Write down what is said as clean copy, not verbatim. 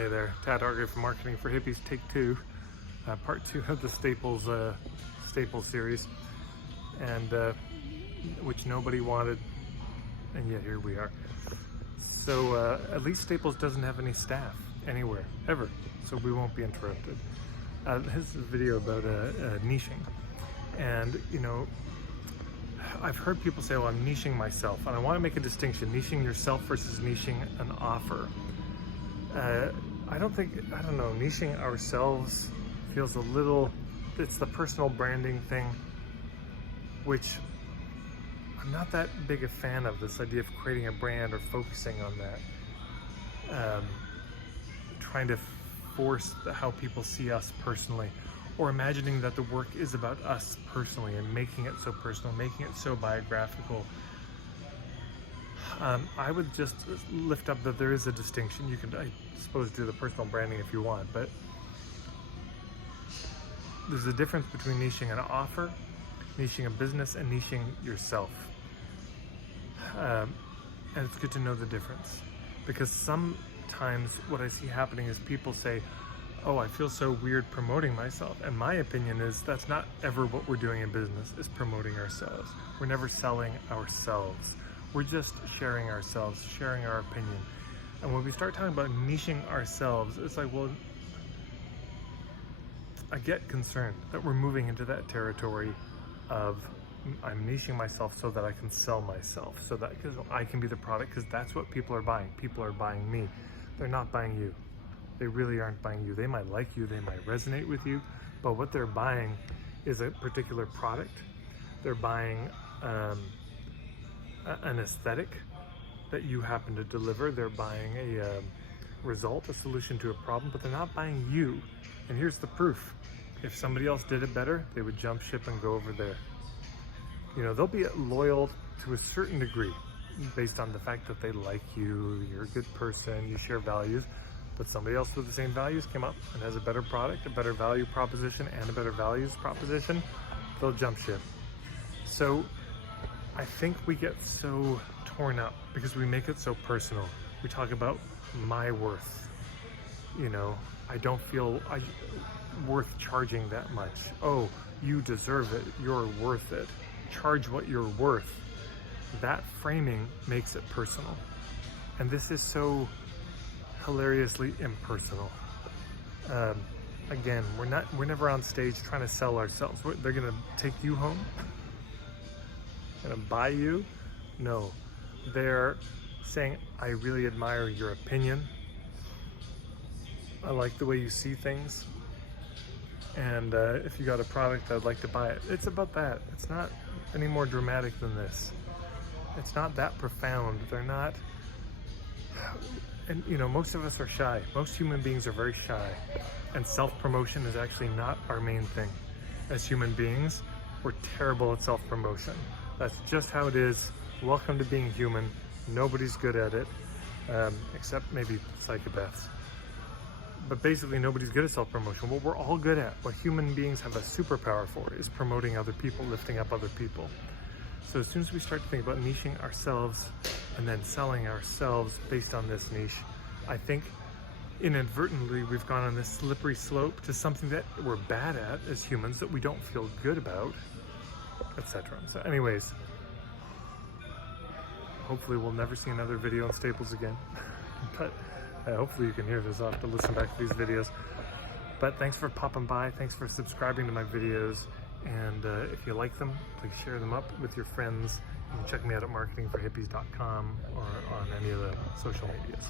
Hey there, Tad Arger from Marketing for Hippies, take 2, part 2 of the Staples series, and which nobody wanted, and yet here we are. So at least Staples doesn't have any staff anywhere, ever, so we won't be interrupted. This is a video about niching, and you know, I've heard people say, oh, I'm niching myself, and I want to make a distinction, niching yourself versus niching an offer. I don't know, niching ourselves feels a little, it's the personal branding thing, which I'm not that big a fan of, this idea of creating a brand or focusing on that. Trying to force how people see us personally, or imagining that the work is about us personally and making it so personal, making it so biographical. I would just lift up that there is a distinction. You can, I suppose, do the personal branding if you want, but there's a difference between niching an offer, niching a business, and niching yourself. And it's good to know the difference, because sometimes what I see happening is people say, oh, I feel so weird promoting myself. And my opinion is that's not ever what we're doing in business, is promoting ourselves. We're never selling ourselves. We're just sharing ourselves, sharing our opinion. And when we start talking about niching ourselves, it's like, well, I get concerned that we're moving into that territory of I'm niching myself so that I can sell myself, so that because I can be the product, because that's what people are buying. People are buying me. They're not buying you. They really aren't buying you. They might like you, they might resonate with you, but what they're buying is a particular product. They're buying an aesthetic that you happen to deliver. They're buying a result, a solution to a problem, but they're not buying you. And here's the proof. If somebody else did it better, they would jump ship and go over there. You know, they'll be loyal to a certain degree based on the fact that they like you, you're a good person, you share values, but somebody else with the same values came up and has a better product, a better value proposition, and a better values proposition, they'll jump ship. So I think we get so torn up because we make it so personal. We talk about my worth. You know, I don't feel worth charging that much. Oh, you deserve it. You're worth it. Charge what you're worth. That framing makes it personal. And this is so hilariously impersonal. Again, we're never on stage trying to sell ourselves. They're gonna take you home? Gonna buy you? No. They're saying, I really admire your opinion. I like the way you see things. And if you got a product, I'd like to buy it. It's about that. It's not any more dramatic than this. It's not that profound. They're not, and you know, most of us are shy. Most human beings are very shy. And self-promotion is actually not our main thing. As human beings, we're terrible at self-promotion. That's just how it is. Welcome to being human. Nobody's good at it, except maybe psychopaths. But basically nobody's good at self-promotion. What we're all good at, what human beings have a superpower for, is promoting other people, lifting up other people. So as soon as we start to think about niching ourselves and then selling ourselves based on this niche, I think inadvertently we've gone on this slippery slope to something that we're bad at as humans, that we don't feel good about, etc. So anyways, hopefully we'll never see another video on Staples again. But hopefully you can hear this. I'll have to listen back to these videos. But thanks for popping by. Thanks for subscribing to my videos. And if you like them, please share them up with your friends. You can check me out at marketingforhippies.com or on any of the social medias.